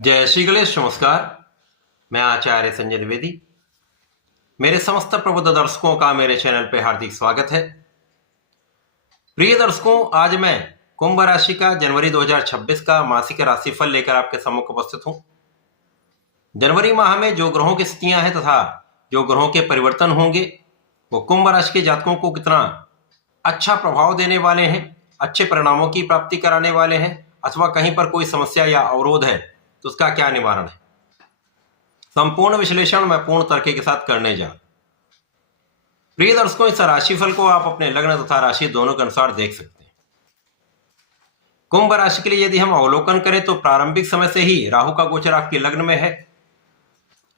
जय श्री गणेश। नमस्कार। मैं आचार्य संजय द्विवेदी। मेरे समस्त प्रबुद्ध दर्शकों का मेरे चैनल पे हार्दिक स्वागत है। प्रिय दर्शकों, आज मैं कुंभ राशि का जनवरी 2026 का मासिक राशिफल लेकर आपके सम्मुख उपस्थित हूं। जनवरी माह में जो ग्रहों की स्थितियां हैं तथा जो ग्रहों के परिवर्तन होंगे वो कुंभ राशि के जातकों को कितना अच्छा प्रभाव देने वाले हैं, अच्छे परिणामों की प्राप्ति कराने वाले हैं, अथवा कहीं पर कोई समस्या या अवरोध है तो उसका क्या निवारण है, संपूर्ण विश्लेषण मैं पूर्ण तर्क के साथ करने जा रहा हूं। प्रिय दर्शकों, इस राशिफल को आप अपने लग्न तथा राशि दोनों के अनुसार देख सकते हैं। कुंभ राशि के लिए यदि हम अवलोकन करें तो प्रारंभिक समय से ही राहु का गोचर आपके लग्न में है।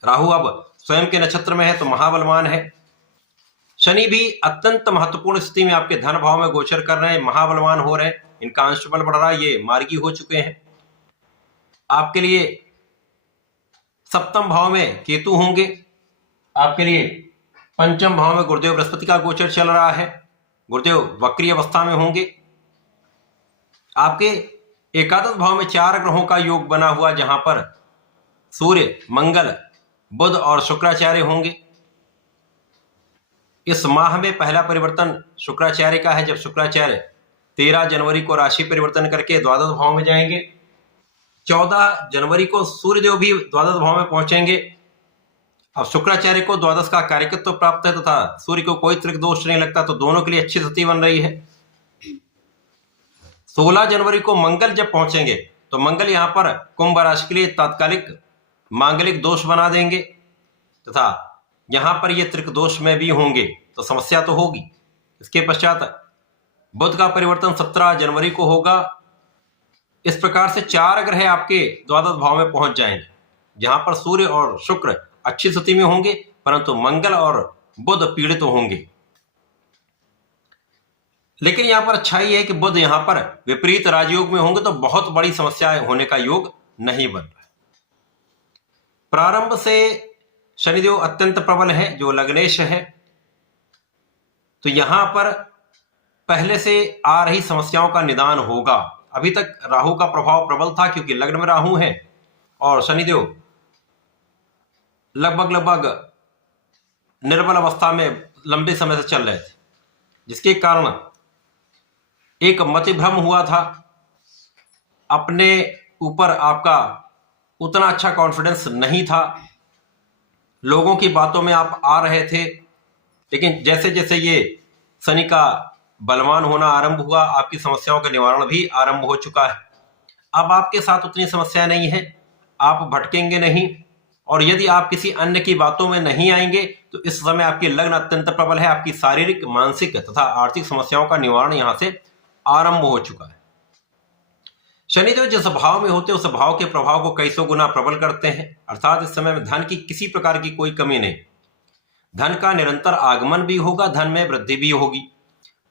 राहु अब स्वयं के नक्षत्र में है तो महाबलवान है। शनि भी अत्यंत महत्वपूर्ण स्थिति में आपके धन भाव में गोचर कर रहे हैं, महाबलवान हो रहे हैं, इनका अंश बल बढ़ रहा है, ये मार्गी हो चुके हैं। आपके लिए सप्तम भाव में केतु होंगे, आपके लिए पंचम भाव में गुरुदेव बृहस्पति का गोचर चल रहा है, गुरुदेव वक्री अवस्था में होंगे। आपके एकादश भाव में 4 ग्रहों का योग बना हुआ, जहां पर सूर्य, मंगल, बुध और शुक्राचार्य होंगे। इस माह में पहला परिवर्तन शुक्राचार्य का है, जब शुक्राचार्य 13 जनवरी को राशि परिवर्तन करके द्वादश भाव में जाएंगे। 14 जनवरी को सूर्यदेव भी द्वादश भाव में पहुंचेंगे। अब शुक्राचार्य को द्वादश का कार्यकत्व तो प्राप्त है तथा सूर्य को कोई त्रिक दोष नहीं लगता, तो दोनों के लिए अच्छी स्थिति बन रही है। 16 जनवरी को मंगल जब पहुंचेंगे तो मंगल यहां पर कुंभ राशि के लिए तात्कालिक मांगलिक दोष बना देंगे तथा यहां पर ये त्रिक दोष में भी होंगे तो समस्या तो होगी। इसके पश्चात बुध का परिवर्तन 17 जनवरी को होगा। इस प्रकार से 4 ग्रह आपके द्वादश भाव में पहुंच जाएंगे, जहां पर सूर्य और शुक्र अच्छी स्थिति में होंगे, परंतु मंगल और बुध पीड़ित होंगे। लेकिन यहां पर अच्छाई है कि बुध यहां पर विपरीत राजयोग में होंगे तो बहुत बड़ी समस्या होने का योग नहीं बन रहा है। प्रारंभ से शनिदेव अत्यंत प्रबल है, जो लग्नेश है, तो यहां पर पहले से आ रही समस्याओं का निदान होगा। अभी तक राहु का प्रभाव प्रबल था क्योंकि लग्न में राहु है और शनिदेव लगभग निर्बल अवस्था में लंबे समय से चल रहे थे, जिसके कारण एक मतिभ्रम हुआ था। अपने ऊपर आपका उतना अच्छा कॉन्फिडेंस नहीं था, लोगों की बातों में आप आ रहे थे, लेकिन जैसे जैसे ये शनि का बलवान होना आरंभ हुआ, आपकी समस्याओं का निवारण भी आरंभ हो चुका है। अब आपके साथ उतनी समस्या नहीं है, आप भटकेंगे नहीं, और यदि आप किसी अन्य की बातों में नहीं आएंगे तो इस समय आपकी लग्न अत्यंत प्रबल है। आपकी शारीरिक, मानसिक तथा आर्थिक समस्याओं का निवारण यहां से आरंभ हो चुका है। शनिदेव जिस भाव में होते हैं उस भाव के प्रभाव को कई सौ गुना प्रबल करते हैं, अर्थात इस समय में धन की किसी प्रकार की कोई कमी नहीं। धन का निरंतर आगमन भी होगा, धन में वृद्धि भी होगी,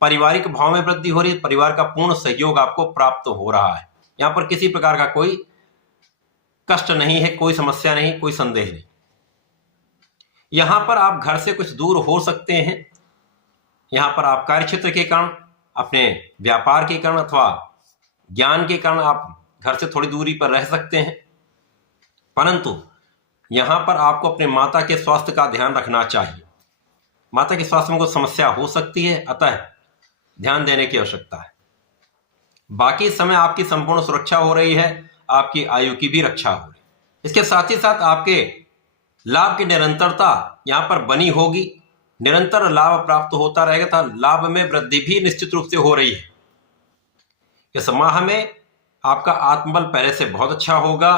पारिवारिक भाव में वृद्धि हो रही है, परिवार का पूर्ण सहयोग आपको प्राप्त हो रहा है। यहां पर किसी प्रकार का कोई कष्ट नहीं है, कोई समस्या नहीं, कोई संदेह नहीं। यहां पर आप घर से कुछ दूर हो सकते हैं। यहां पर आप कार्य क्षेत्र के कारण, अपने व्यापार के कारण अथवा ज्ञान के कारण आप घर से थोड़ी दूरी पर रह सकते हैं, परंतु यहां पर आपको अपने माता के स्वास्थ्य का ध्यान रखना चाहिए। माता के स्वास्थ्य में कोई समस्या हो सकती है, अतः ध्यान देने की आवश्यकता है। बाकी समय आपकी संपूर्ण सुरक्षा हो रही है, आपकी आयु की भी रक्षा हो रही है। इसके साथ ही साथ आपके लाभ की निरंतरता यहां पर बनी होगी, निरंतर लाभ प्राप्त होता रहेगा था, लाभ में वृद्धि भी निश्चित रूप से हो रही है। इस माह में आपका आत्मबल पहले से बहुत अच्छा होगा,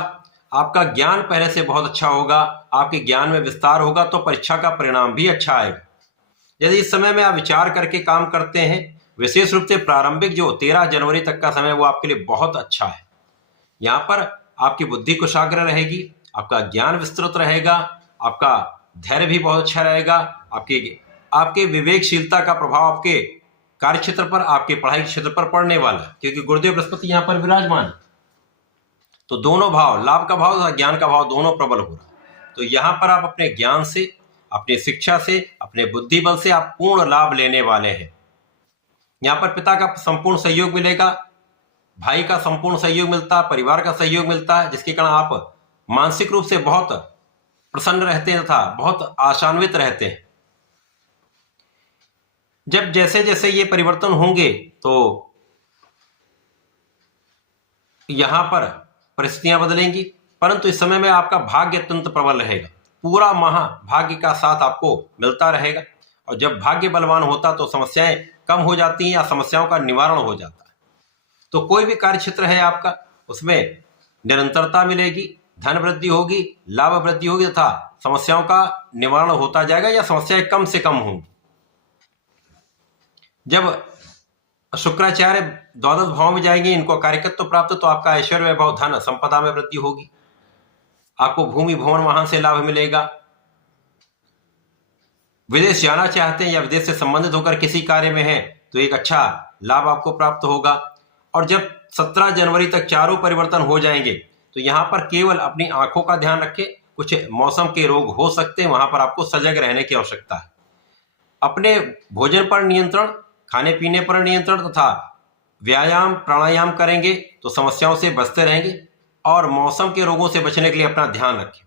आपका ज्ञान पहले से बहुत अच्छा होगा, आपके ज्ञान में विस्तार होगा तो परीक्षा का परिणाम भी अच्छा आएगा। यदि इस समय में आप विचार करके काम करते हैं, विशेष रूप से प्रारंभिक जो 13 जनवरी तक का समय वो आपके लिए बहुत अच्छा है। यहां पर आपकी बुद्धि कुशाग्र रहेगी, आपका ज्ञान विस्तृत रहेगा, आपका धैर्य भी बहुत अच्छा रहेगा, आपके विवेकशीलता का प्रभाव आपके कार्य क्षेत्र पर, आपके पढ़ाई क्षेत्र पर पड़ने वाला है, क्योंकि गुरुदेव बृहस्पति यहां पर विराजमान है। तो दोनों भाव, लाभ का भाव और ज्ञान का भाव दोनों प्रबल हो रहा है। तो यहां पर आप अपने ज्ञान से, अपनी शिक्षा से, अपने बुद्धि बल से आप पूर्ण लाभ लेने वाले हैं। यहां पर पिता का संपूर्ण सहयोग मिलेगा, भाई का संपूर्ण सहयोग मिलता है, परिवार का सहयोग मिलता है, जिसके कारण आप मानसिक रूप से बहुत प्रसन्न रहते हैं तथा बहुत आशान्वित रहते हैं। जब जैसे जैसे ये परिवर्तन होंगे तो यहां पर परिस्थितियां बदलेंगी, परंतु इस समय में आपका भाग्य अत्यंत प्रबल रहेगा। पूरा माह भाग्य का साथ आपको मिलता रहेगा, और जब भाग्य बलवान होता तो समस्याएं कम हो जाती हैं या समस्याओं का निवारण हो जाता है। तो कोई भी कार्य क्षेत्र है आपका, उसमें निरंतरता मिलेगी, धन वृद्धि होगी, लाभ वृद्धि होगी तथा समस्याओं का निवारण होता जाएगा या समस्याएं कम से कम होंगी। जब शुक्राचार्य द्वादश भाव में जाएंगे, इनको कार्यकत्व प्राप्त, तो आपका ऐश्वर्य वैभव धन संपदा में वृद्धि होगी, आपको भूमि भवन वाहन से लाभ मिलेगा। विदेश जाना चाहते हैं या विदेश से संबंधित होकर किसी कार्य में हैं तो एक अच्छा लाभ आपको प्राप्त होगा। और जब 17 जनवरी तक चारों परिवर्तन हो जाएंगे तो यहां पर केवल अपनी आंखों का ध्यान रखें, कुछ मौसम के रोग हो सकते हैं, वहां पर आपको सजग रहने की आवश्यकता है। अपने भोजन पर नियंत्रण, खाने पीने पर नियंत्रण तथा व्यायाम प्राणायाम करेंगे तो समस्याओं से बचते रहेंगे, और मौसम के रोगों से बचने के लिए अपना ध्यान रखें,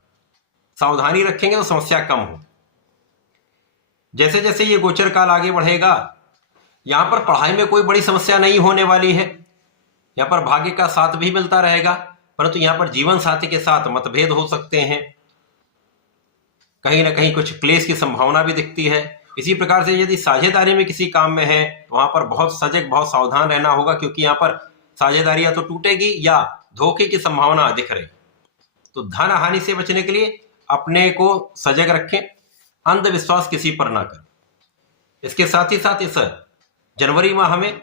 सावधानी रखेंगे तो समस्या कम हो। जैसे जैसे ये गोचर काल आगे बढ़ेगा, यहां पर पढ़ाई में कोई बड़ी समस्या नहीं होने वाली है, यहां पर भाग्य का साथ भी मिलता रहेगा, परंतु यहां पर जीवन साथी के साथ मतभेद हो सकते हैं, कहीं ना कहीं कुछ क्लेश की संभावना भी दिखती है। इसी प्रकार से यदि साझेदारी में किसी काम में है तो वहां पर बहुत सजग, बहुत सावधान रहना होगा, क्योंकि यहां पर साझेदारी या तो टूटेगी या धोखे की संभावना दिख रही। तो धन हानि से बचने के लिए अपने को सजग रखें, अंधविश्वास किसी पर ना करें। इसके साथ ही साथ इस जनवरी माह में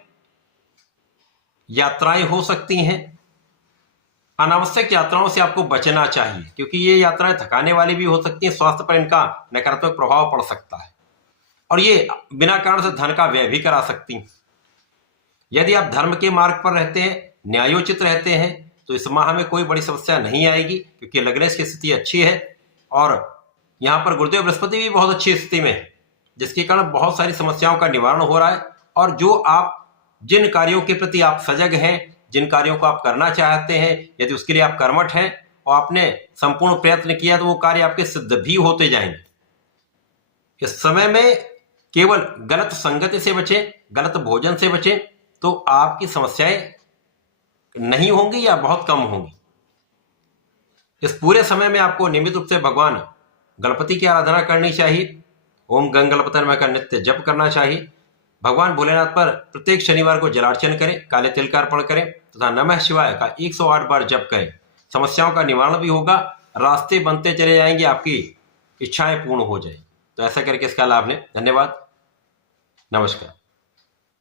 यात्राएं हो सकती हैं, अनावश्यक यात्राओं से आपको बचना चाहिए, क्योंकि ये यात्राएं थकाने वाली भी हो सकती हैं, स्वास्थ्य पर इनका नकारात्मक प्रभाव पड़ सकता है, और ये बिना कारण से धन का व्यय भी करा सकती हैं। यदि आप धर्म के मार्ग पर रहते हैं, न्यायोचित रहते हैं, तो इस माह में कोई बड़ी समस्या नहीं आएगी, क्योंकि लग्नेश की स्थिति अच्छी है और यहाँ पर गुरुदेव बृहस्पति भी बहुत अच्छी स्थिति में है, जिसके कारण बहुत सारी समस्याओं का निवारण हो रहा है। और जो आप जिन कार्यों के प्रति आप सजग हैं, जिन कार्यों को आप करना चाहते हैं, यदि उसके लिए आप कर्मठ हैं और आपने संपूर्ण प्रयत्न किया तो वो कार्य आपके सिद्ध भी होते जाएंगे। इस समय में केवल गलत संगति से बचें, गलत भोजन से बचें, तो आपकी समस्याएं नहीं होंगी या बहुत कम होंगी। इस पूरे समय में आपको नियमित रूप से भगवान गणपति की आराधना करनी चाहिए, ओम गंग गणपति नमः का नित्य जप करना चाहिए। भगवान भोलेनाथ पर प्रत्येक शनिवार को जलार्चन करें, काले तिल का अर्पण करें तथा नमः शिवाय का 108 बार जप करें। समस्याओं का निवारण भी होगा, रास्ते बनते चले जाएंगे, आपकी इच्छाएं पूर्ण हो जाए। तो ऐसा करके इसका लाभ लें। धन्यवाद, नमस्कार।